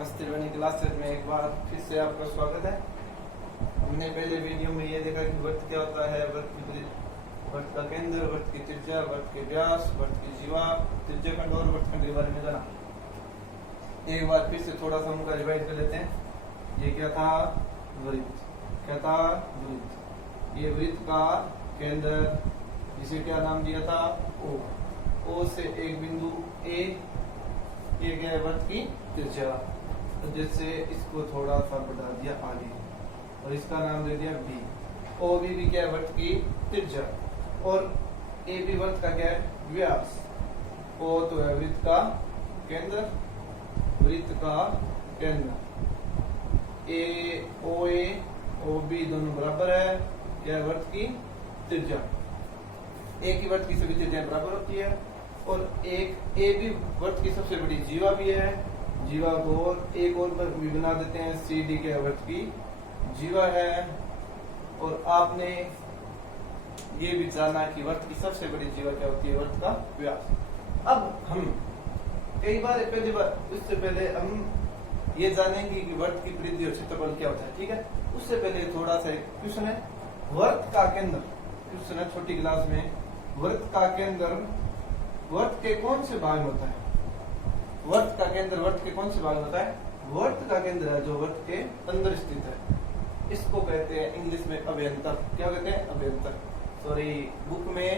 त्रिवेणी classes में एक बार फिर से आपका स्वागत है। हमने पहले वीडियो में ये देखा कि वृत्त क्या होता है, वृत्त का केंद्र, वृत्त की त्रिज्या, वृत्त के व्यास, वृत्त की जीवा, त्रिज्याखंड और वृत्तखंड के बारे में जाना। एक बार फिर से थोड़ा सा उनका रिवाइज कर लेते हैं। ये क्या था? वृत्त। क्या था? वृत्त। ये वृत्त का केंद्र, जिसे क्या नाम दिया था? ओ से एक बिंदु ए, ये क्या है? वृत्त की त्रिज्या। तो जैसे इसको थोड़ा सा बढ़ा दिया आगे और इसका नाम दे दिया बी। ओ भी क्या है? वृत्त की त्रिज्या। और ए बी वृत्त का क्या है? व्यास। ओ तो है वृत्त का केंद्र, वृत्त का केंद्र। ओ बी दोनों बराबर है, क्या है? वृत्त की त्रिज्या। एक ही वृत्त की सभी त्रिज्याएं बराबर होती है। और एक ए बी वृत्त की सबसे बड़ी जीवा भी है। जीवा को एक और भी बना देते हैं, सी डी के वृत्त की जीवा है। और आपने ये भी जाना कि वृत्त की सबसे बड़ी जीवा क्या होती है? वृत्त का व्यास। अब हम कई बार उससे पहले हम ये जानेंगे कि वृत्त की परिधि और क्षेत्रफल क्या होता है। ठीक है, उससे पहले थोड़ा सा क्वेश्चन है। वृत्त का केंद्र, क्वेश्चन है छोटी क्लास में, वृत्त का केंद्र वृत्त के कौन से भाग में होता है? वृत्त का केंद्र वृत्त के कौन से भाग में होता है? वृत्त का केंद्र है जो वृत्त के अंदर स्थित है, इसको कहते हैं इंग्लिश में अभ्यंतर। क्या कहते हैं? अभ्यंतर। सॉरी, बुक में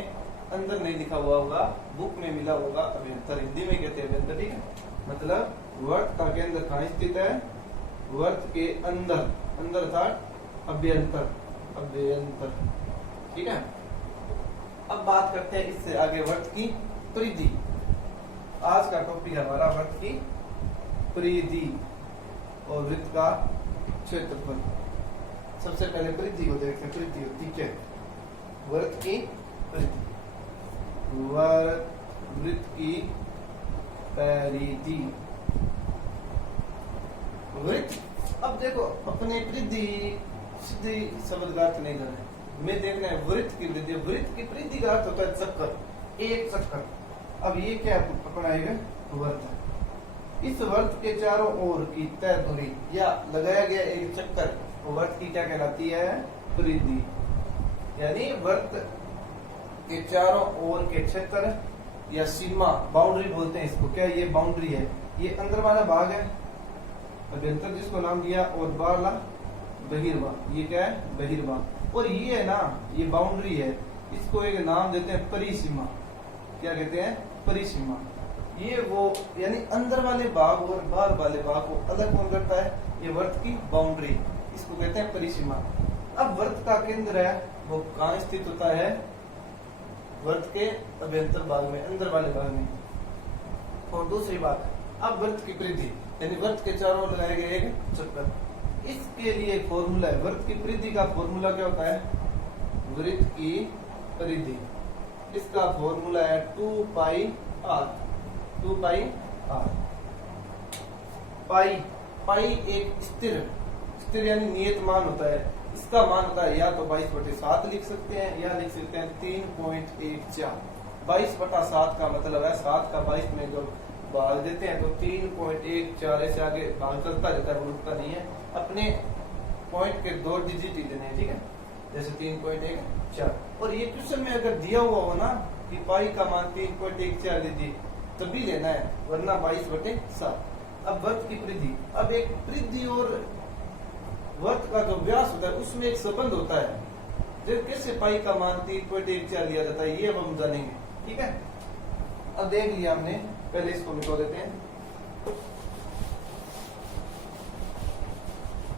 अंदर नहीं लिखा हुआ होगा, बुक में मिला होगा अभ्यंतर। हिंदी में कहते हैं अभ्यंतर। ठीक है, मतलब वृत्त का केंद्र कहाँ स्थित है? वृत्त के अंदर, अंदर था अभ्यंतर, अभ्यंतर। ठीक है, अब बात करते हैं इससे आगे वृत्त की परिधि। आज का टॉपिक है हमारा वृत्त की परिधि और वृत्त का क्षेत्रफल। सबसे पहले परिधि को देखते हैं। परिधि होती क्या है? वृत्त की परिधि, वृत्त की परिधि, वृत्त। अब देखो, अपने परिधि सीधी शब्द का अर्थ नहीं करना है, हमें देखना है वृत्त की परिधि। वृत्त की परिधि का अर्थ होता है चक्कर, एक चक्कर। अब ये क्या अपनाएगा? वृत्त। इस वृत्त के चारों ओर की तय दूरी या लगाया गया एक चक्कर वृत्त की क्या कहलाती है? परिधि। यानी वृत्त के चारों ओर के क्षेत्र या सीमा, बाउंड्री बोलते हैं इसको। क्या ये बाउंड्री है? ये अंदर वाला भाग है अभ्यंतर, जिसको नाम दिया, और बाहरला बहिर्भाग। ये क्या है? बहिर्भाग। और ये है ना, ये बाउंड्री है, इसको एक नाम देते हैं परिसीमा। क्या कहते हैं? परिसीमा। ये वो यानी अंदर वाले भाग और बाहर वाले भाग को अलग कौन करता है? ये वृत्त की बाउंड्री, इसको कहते हैं परिसीमा। अब वृत्त का केंद्र है वो कहाँ स्थित होता है? वृत्त के अभ्यंतर भाग में, अंदर वाले भाग में। और दूसरी बात, अब वृत्त की परिधि यानी वृत्त के चारों ओर लगाए गए एक चक्कर। इसके लिए फॉर्मूला है, वृत्त की परिधि का फॉर्मूला क्या होता है? वृत्त की परिधि, इसका फॉर्मूला है 2 पाई आर। 2 pi are. पाई एक स्थिर यानी नियत मान होता है। इसका मान होता है या तो 22/7 लिख सकते हैं या लिख सकते हैं 3.14। 22/7 का मतलब है 7 का 22 में जो भाग देते हैं तो 3.14 ऐसे आगे भाग चलता रहता है, वो रुकता नहीं है। अपने पॉइंट के 2 डिजिट ही देने हैं। ठीक है, जैसे 3.14। और ये क्वेश्चन में अगर दिया हुआ हो ना कि पाई का मान 3.14 लीजिए, तभी लेना है, वरना 22/7। अब वृत्त की परिधि, अब एक परिधि और वृत्त का जो व्यास होता है उसमें एक संबंध होता है। जब कैसे पाई का मान 3.14 लिया जाता है, ये अब हम जानेंगे। ठीक है, अब देख लिया हमने, पहले इसको मिटा देते हैं।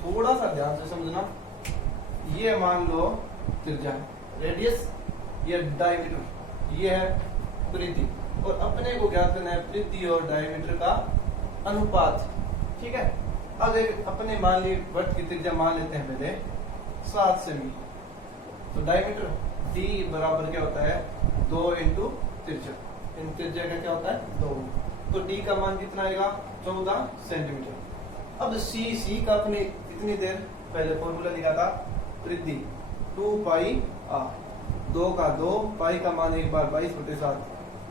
थोड़ा सा ध्यान से समझना। ये मान लो त्रिज्या, रेडियस, ये डायमीटर, ये है परिधि। और अपने को ज्ञात करना है परिधि और डायमीटर का अनुपात। ठीक है, अब अपने मान ली वृत्त की त्रिज्या मान लेते हैं पहले 7 सेमी। तो डायमीटर डी बराबर क्या होता है? 2 इंटू त्रिज्या। इन त्रिज्या का क्या होता है? 2। तो डी का मान कितना आएगा? 14 सेंटीमीटर। अब सी का अपने इतनी देर पहले फॉर्मूला लिखा था, परिधि 2 पाई आर। 2 का 2, पाई का मान एक बार 22/7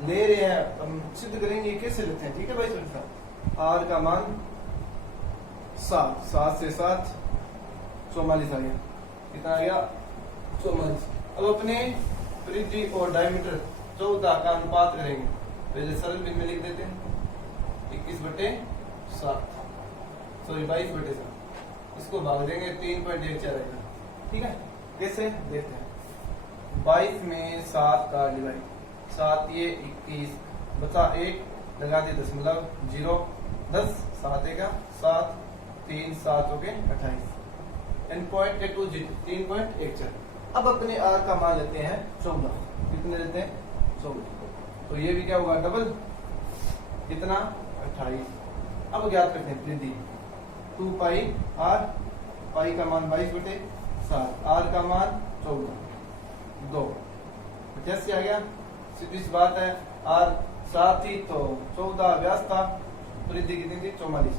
ले रहे हैं, हम सिद्ध करेंगे कैसे लेते हैं। ठीक है, 22/7। आर का मान 7, 7 से 7 44 आ गया। कितना आ गया? 44। अब अपने परिधि और डायमीटर 14 का अनुपात करेंगे, पहले सरल बिंदु में लिख देते हैं 21/7, सॉरी 22/7, इसको भाग देंगे 3.14 आएगा। ठीक है, कैसे देखते हैं। 22 में 7 का डिवाइड, 7 ये 21 बचा 1, लगा दिए दशमलव 0, 10 7 का 7, 3 7 हो गए 28, एन पॉइंट 3.14। अब अपने आर का मान लेते हैं 14। कितने लेते हैं? 14। तो ये भी क्या होगा? डबल। कितना? 28। अब ज्ञात करते हैं परिधि 2 पाई आर, पाई का मान 22/7, आर का मान 14, 2 85 आ गया। सीधी सी बात है, आर 7 थी तो 14 व्यास था, परिधि कितनी थी? 44।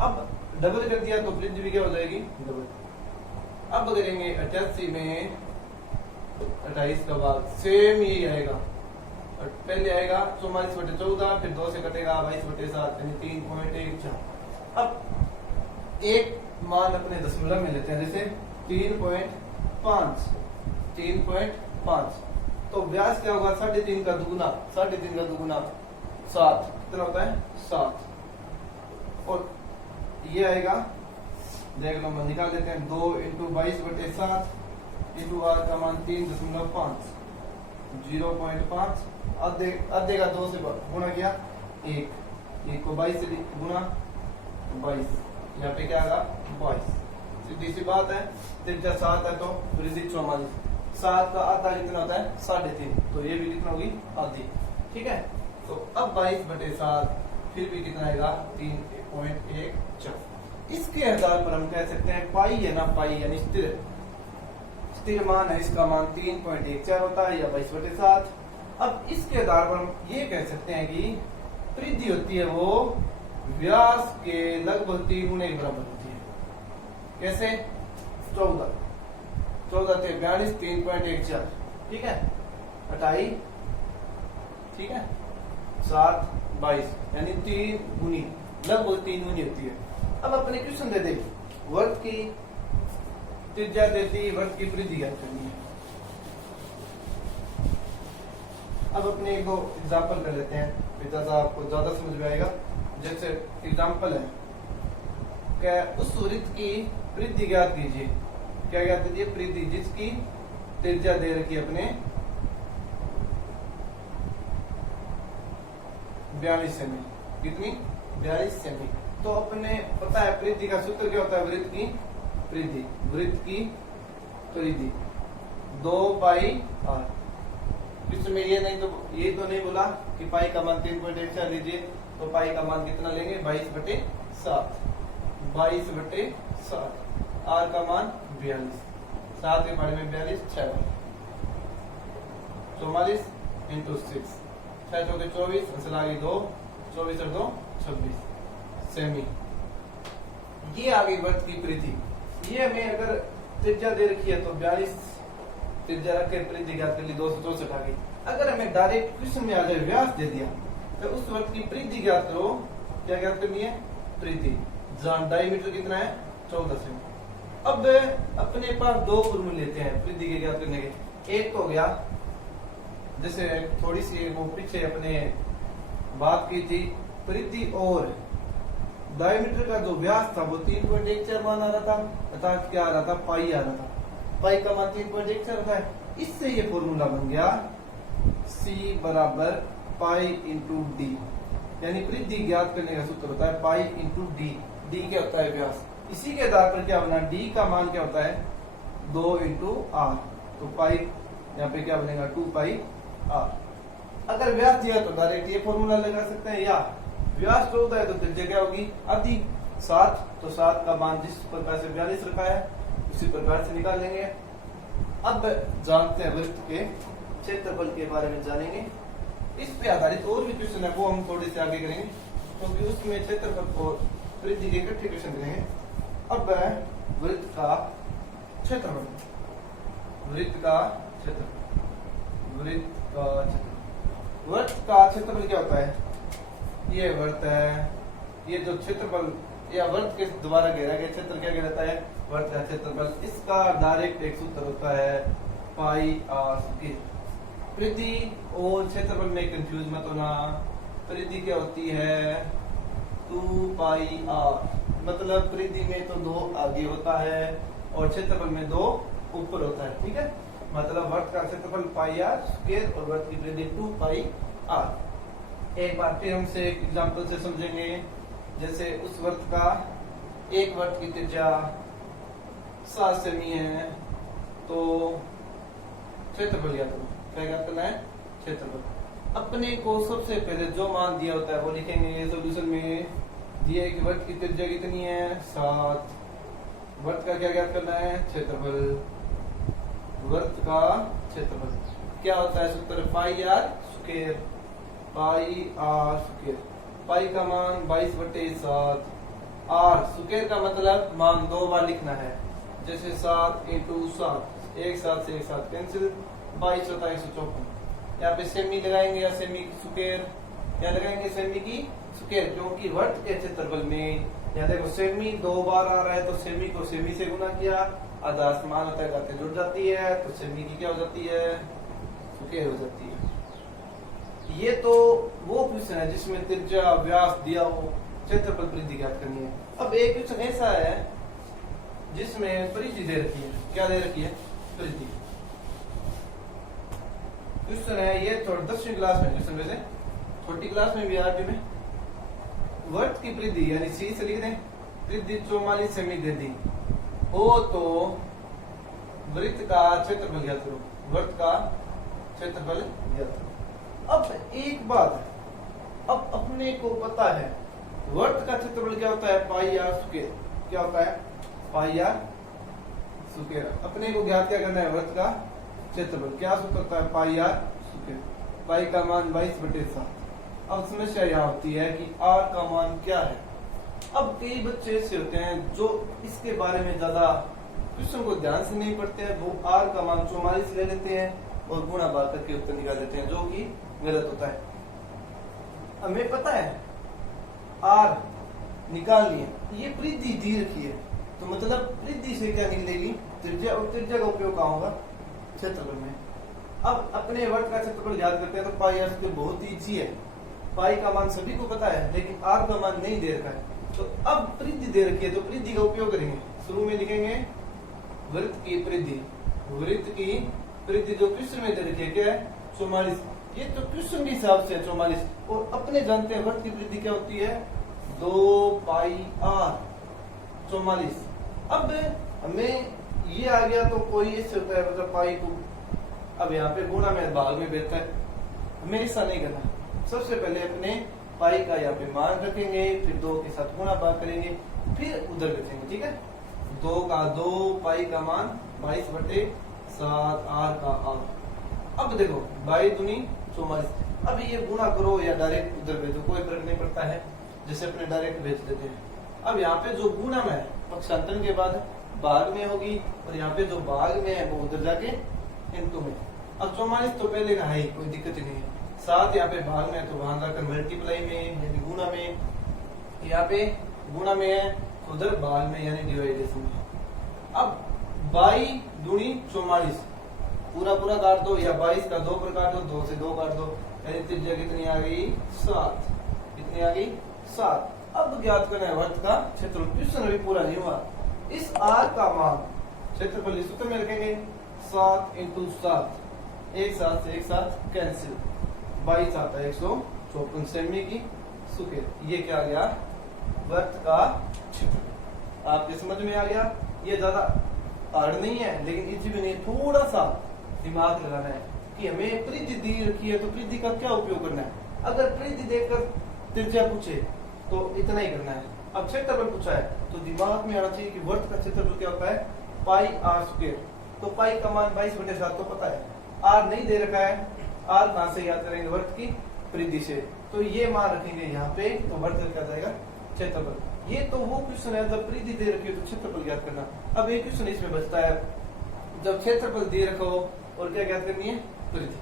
अब डबल कर दिया तो परिधि भी क्या हो जाएगी? डबल। अब करेंगे 88 में 28 का बाद सेम यही आएगा, और पहले आएगा 44/14, फिर 2 से कटेगा 22/7 यानी 3.14। अब एक मान अपने दशमलव में लेते हैं, जैसे 3.5, 3.5, तो व्यास क्या होगा? 3.5 का दुगुना, 3.5 का दुगुना 7, कितना होता है? 7। और ये आएगा, देख लो मैं निकाल लेते हैं, 2 × 22/7 इंटू आर का मान 3.5, 0.5, आधे का 2 से गुणा किया 1 को 22 से गुणा 22, यहाँ पे क्या आएगा? 22। सीधी सी बात है, 3 7 है तो परिधि 44, 7 का आधा कितना होता है? 3.5, तो ये भी कितना होगी? आधी। ठीक है, तो अब 22/7 फिर भी कितना आएगा? 3.14। इसके आधार पर हम कह सकते हैं पाई है ना, पाई यानी स्थिर मान है, इसका मान 3.14 होता है या 22/7। अब इसके आधार पर हम ये कह सकते हैं कि परिधि होती है वो व्यास के लगभग 3 गुने के बराबर होती है। कैसे? 14 थे 42, 3.14, ठीक है, 28, ठीक है, 7 22 यानी 3 गुनी, लगभग 3 गुनी होती है। अब अपने क्वेश्चन दे दे, वर्ग की त्रिज्या देती, वर्ग की परिधि ज्ञात करनी है। अब अपने एक दो एग्जाम्पल कर लेते हैं, ज्यादा आपको ज्यादा समझ में आएगा। जैसे एग्जाम्पल है, क्या उस वृत्त की परिधि ज्ञात कीजिए। क्या ज्ञात कीजिए? परिधि जिसकी त्रिज्या दे रखी अपने 42 सेमी। कितनी? 42 सेमी। तो अपने पता है परिधि का सूत्र क्या होता है? वृत्त की परिधि, वृत्त की परिधि 2 पाई आर। इसमें ये नहीं तो ये तो नहीं बोला कि पाई का मान 3.14 लीजिए, तो पाई का मान कितना लेंगे? 22/7, 22/7, आर का मान 42, 7 के बारे में 42, 6 44 इंटू 6, 6 चौके 24, अंश लागे 2, 24 और 2 26 सेमी। ये आ गई वृत्त की परिधि। ये हमें अगर त्रिज्या दे रखी है तो 42 त्रिज्या रख के परिधि ज्ञात कर ली, 264 आ गई। अगर हमें डायरेक्ट क्वेश्चन में आ जाए व्यास दे दिया तो उस वृत्त की परिधि ज्ञात करो। क्या ज्ञात करनी है? परिधि, जहां डायमीटर कितना है? 14 सेमी। अब अपने पास दो फॉर्मूले लेते हैं परिधि के ज्ञात करने के। एक हो गया, जैसे थोड़ी सी वो पीछे अपने बात की थी, परिधि और डायमीटर का जो व्यास था वो 3.14 मान आ रहा था, अर्थात क्या आ रहा था? पाई आ रहा था। पाई का मान 3.14 होता है। इससे ये फॉर्मूला बन गया C बराबर पाई इंटू डी, यानी परिधि ज्ञात करने का सूत्र होता है पाई इंटू डी। डी क्या होता है? व्यास। इसी के आधार पर क्या बना? डी का मान क्या होता है? 2 इंटू आर, तो पाई यहाँ पे क्या बनेगा? 2 पाई आर। अगर व्यास दिया तो डायरेक्ट ये फॉर्मूला लगा सकते हैं, या व्यास 14 है तो त्रिज्या क्या होगी? आधी। 7, तो 7 का मान जिस प्रकार से 42 रखा है उसी प्रकार से निकाल लेंगे। अब जानते हैं वृत्त के क्षेत्रफल के बारे में जानेंगे। इस पे आधारित और भी क्वेश्चन है, वो हम थोड़े से आगे करेंगे, क्योंकि उसमें क्षेत्रफल और परिधि के इकट्ठे क्वेश्चन करेंगे। अब है वृत्त का क्षेत्रफल, वृत्त का क्षेत्रफल, वृत्त का क्षेत्रफल। वृत्त का क्षेत्रफल क्या होता है? ये वृत्त है, ये जो क्षेत्रफल या वर्त के द्वारा घेरा गया क्षेत्र क्या कहलाता है? वर्त का क्षेत्रफल। इसका डायरेक्ट एक सूत्र होता है पाई आर स्क्वायर। परिधि और क्षेत्रफल में कंफ्यूज मत होना। परिधि क्या होती है? 2 पाई आर, मतलब परिधि में तो 2 आगे होता है और क्षेत्रफल में 2 ऊपर होता है, ठीक है। मतलब वर्त का क्षेत्रफल पाई आर स्क्वायर और वर्त की परिधि 2 पाई आर। एक बार फिर हमसे एक एग्जांपल से समझेंगे। जैसे उस वर्त का, एक वर्त की त्रिज्या 7 सेमी है, तो क्षेत्रफल याद करो, क्या याद करना है? क्षेत्रफल। अपने को सबसे पहले जो मान दिया होता है वो लिखेंगे सॉल्यूशन में। दिए कि वर्त की त्रिज्या कितनी है? 7। वर्त का क्या ज्ञात करना है? क्षेत्रफल। वर्त का क्षेत्रफल क्या होता है? सूत्र pi R square. Pi R square. Pi का मान 22/7। आर स्क्वायर का मतलब मान 2 बार लिखना है। जैसे 7 × 7, एक साथ से एक साथ कैंसिल, 22 होता है 154। यहाँ पे सेमी लगाएंगे या सेमी की स्क्वायर, या लगाएंगे सेमी की स्क्वायर, क्योंकि वर्त के क्षेत्रफल में यहाँ देखो सेमी 2 बार आ रहा है, तो सेमी को सेमी से गुना किया, आधा समान होता है, घातें जुड़ जाती है, तो सेमी की क्या हो जाती है? स्क्वायर हो जाती है। ये तो वो क्वेश्चन है जिसमें त्रिज्या व्यास दिया हो, क्षेत्रफल परिधि ज्ञात करनी है। अब एक क्वेश्चन ऐसा है जिसमें परिधि दे रखी है। क्या दे रखी है? परिधि। क्वेश्चन है ये 10वीं क्लास में क्वेश्चन, वैसे छोटी क्लास में भी आरटी में वर्त की परिधि यानी सी से लिख दें, परिधि 44 सेमी दे दी हो तो वृत्त का क्षेत्रफल ज्ञात करो। वर्त का क्षेत्रफल ज्ञात करो। अब एक बात, अब अपने को पता है वर्त का क्षेत्रफल क्या होता है? पाई आर स्क्वायर। क्या होता है? पाई आर स्क्वायर। अपने को ज्ञात क्या करना है? वर्त का क्षेत्रफल। क्या सूत्र होता है? पाई आर स्क्वायर। पाई का मान 22/7। अब समस्या यहाँ होती है कि आर का मान क्या है। अब कई बच्चे ऐसे होते हैं जो इसके बारे में ज्यादा क्वेश्चन को ध्यान से नहीं पढ़ते हैं, वो आर का मान 44 ले लेते हैं और गुणा भाग करके उत्तर निकाल देते हैं, जो कि गलत होता है। हमें पता है आर निकालनी है, ये परिधि दी रखी है, तो मतलब परिधि से क्या निकलेगी? त्रिज्या। और त्रिज्या का उपयोग कहाँ होगा? क्षेत्रफल में। अब अपने वर्त का क्षेत्रफल याद करते हैं तो पाई आर स्क्वायर बहुत ईजी है। पाई का मान सभी को पता है, लेकिन आर का मान नहीं दे रखा है, तो अब परिधि दे रखी है तो परिधि का उपयोग करेंगे। शुरू में लिखेंगे वृत्त की परिधि। वृत्त की परिधि जो क्वेश्चन में दे रखी है क्या है? 44। ये तो क्वेश्चन के हिसाब से है 44, और अपने जानते हैं वर्त की परिधि क्या होती है? 2 पाई आर 44। अब हमें ये आ गया तो कोई इससे होता है, मतलब पाई को अब यहाँ पे गुणा में भाग में बेहतर है, हमें ऐसा नहीं करना। सबसे पहले अपने पाई का यहाँ पे मान रखेंगे, फिर 2 के साथ गुणा भाग करेंगे, फिर उधर रखेंगे, ठीक है। 2 का 2, पाई का मान 22/7, आर का आर। अब देखो 22 दूनी 44। अब ये गुणा करो या डायरेक्ट उधर भेजो, कोई फर्क नहीं पड़ता है, जैसे अपने डायरेक्ट भेज देते हैं। अब यहाँ पे जो गुणा में है पक्षांतरण के बाद भाग में होगी, और यहाँ पे जो भाग में है वो उधर जाके इनटू में। अब 44 तो पहले का है, कोई दिक्कत ही नहीं है। 7 यहाँ पे भाग में है तो वहां जाकर मल्टीप्लाई में यानी गुणा में, यहाँ पे गुणा में है तो उधर भाग में यानी डिवाइडेशन में। अब 22 दूनी 44 पूरा पूरा काट दो, या 22 का 2 पर काट दो, 2 से 2 काट दो, यानी त्रिज्या कितनी आ गई? 7। कितनी आ गई? 7। अब ज्ञात करना है वर्त का क्षेत्रफल। क्वेश्चन अभी पूरा नहीं हुआ। इस आर का मान क्षेत्रफल इस सूत्र में रखेंगे 7 × 7, एक साथ से एक साथ कैंसिल, 22 आता है 154 सेमी की स्क्वायर। ये क्या आ गया? वर्त का क्षेत्रफल। आपके समझ में आ गया? ये ज्यादा हार्ड नहीं है, लेकिन इसी भी नहीं, थोड़ा सा दिमाग लगाना है कि हमें परिधि दी रखी है तो परिधि का क्या उपयोग करना है। अगर परिधि देखकर त्रिज्या पूछे तो इतना ही करना है। अब क्षेत्रफल पूछा है तो दिमाग में आना चाहिए कि वर्त का क्षेत्रफल क्या होता है? पाई आर स्क्वायर। तो पाई का मान 22/7 तो पता है, आर नहीं दे रखा है, आर कहां से याद करेंगे? वर्त की परिधि से। तो ये मान रखेंगे यहाँ पे, तो वर्त क्या जाएगा? क्षेत्रफल। ये तो वो क्वेश्चन है जब परिधि दे रखी है तो क्षेत्रफल ज्ञात करना। अब एक क्वेश्चन इसमें बचता है, जब क्षेत्रफल दे रखो और क्या ज्ञात करनी है? परिधि।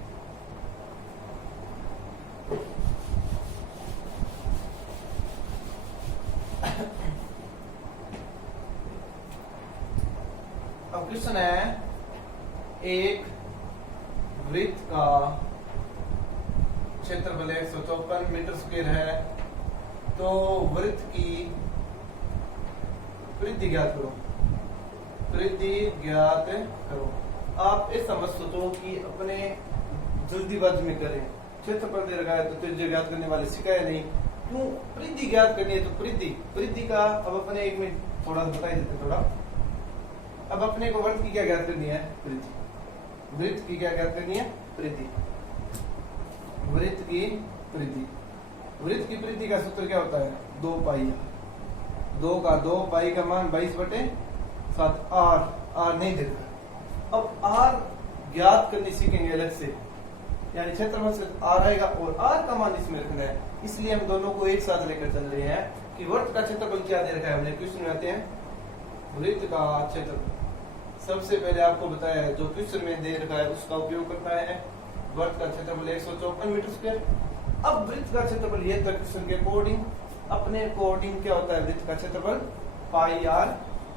अब क्वेश्चन है एक वृत्त का क्षेत्रफल 154 मीटर स्क्वायर है, तो वृत्त की परिधि ज्ञात करो। परिधि ज्ञात करो। आप ऐसा मत सोचो कि अपने जल्दीबाजी में करें, क्षेत्रफल दे रखा है तो त्रिज्या ज्ञात करने वाले सिखाए नहीं, क्यों परिधि ज्ञात करनी है। तो परिधि का अब अपने एक मिनट थोड़ा बताई देते थोड़ा। अब अपने को वृत्त की क्या ज्ञात करनी है, परिधि। वृत्त की क्या ज्ञात करनी है, परिधि। वृत्त की परिधि, वृत्त की परिधि का सूत्र क्या होता है, 2 पाई। 2 का 2 पाई का मान 22/7 आर नहीं देता। अब आर ज्ञात करनी सीखेंगे अलग से, यानी क्षेत्रफल से आर आएगा और आर का मान इसमें रखना है। इसलिए हम दोनों को एक साथ लेकर चल रहे हैं कि वृत्त का क्षेत्रफल क्या दे रखा है। हमने क्वेश्चन में आते हैं वृत्त का क्षेत्रफल। सबसे पहले आपको बताया है जो क्वेश्चन में दे रखा है उसका उपयोग करना है। वृत्त का क्षेत्रफल 154 मीटर स्क्वायर। अब वृत्त का क्षेत्रफल ये था क्वेश्चन के अकॉर्डिंग, अपने अकॉर्डिंग क्या होता है वृत्त का क्षेत्रफल, pi R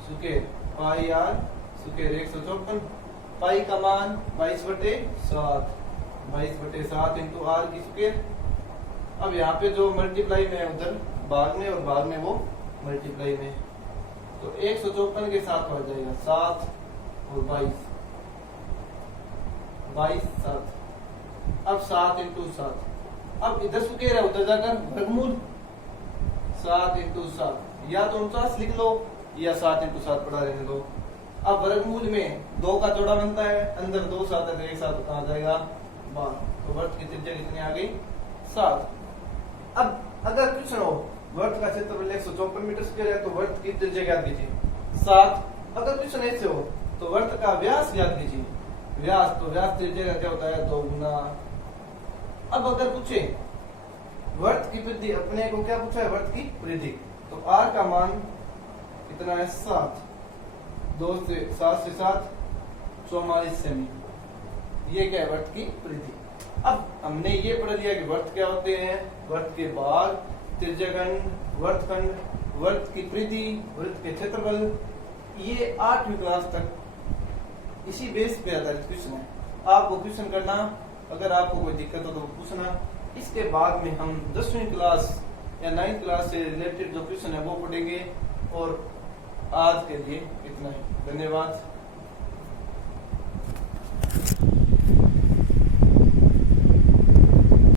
square. Pi R square 154, pi का मान 22/7, 22/7 इंटू आर की स्क्वायर। अब यहाँ पे जो मल्टीप्लाई में है उधर भाग में और भाग में वो मल्टीप्लाई में, तो 154 के साथ बढ़ जाएगा 7 और 22, 7। अब 7 इंटू 7, अब इधर स्क्वायर है उधर जाकर वर्गमूल, 7 इंटू 7, या तो 49 लिख लो या 7 इंटू 7 पढ़ा रहने दो। अब वर्गमूल में 2 का जोड़ा बनता है, अंदर 2 7 है तो एक साथ आ जाएगा 12, तो वृत्त की त्रिज्या कितनी आ गई, 7। अब अगर क्वेश्चन हो वृत्त का क्षेत्रफल 154 मीटर स्क्वायर है तो वृत्त की त्रिज्या ज्ञात कीजिए 7। अगर क्वेश्चन ऐसे हो तो वृत्त का व्यास ज्ञात कीजिए, व्यास, तो व्यास त्रिज्या का क्या होता है, 2 गुना। अब अगर पूछे वृत्त की परिधि, अपने को क्या पूछा है, वृत्त की परिधि, तो आर का मान कितना है, 7, 7 से 7 44 सेमी। ये क्या है, वृत्त की परिधि। अब हमने ये पढ़ लिया कि वृत्त क्या होते हैं, वृत्त के भाग, त्रिज्याखंड, वृत्तखंड, वृत्त की परिधि, वृत्त के क्षेत्रफल। ये 8वीं क्लास तक इसी बेस पे आधारित क्वेश्चन है। आपको क्वेश्चन करना, अगर आपको कोई दिक्कत हो तो पूछना। इसके बाद में हम 10वीं क्लास या 9th क्लास से रिलेटेड जो क्वेश्चन है वो पढ़ेंगे। और आज के लिए इतना ही, धन्यवाद।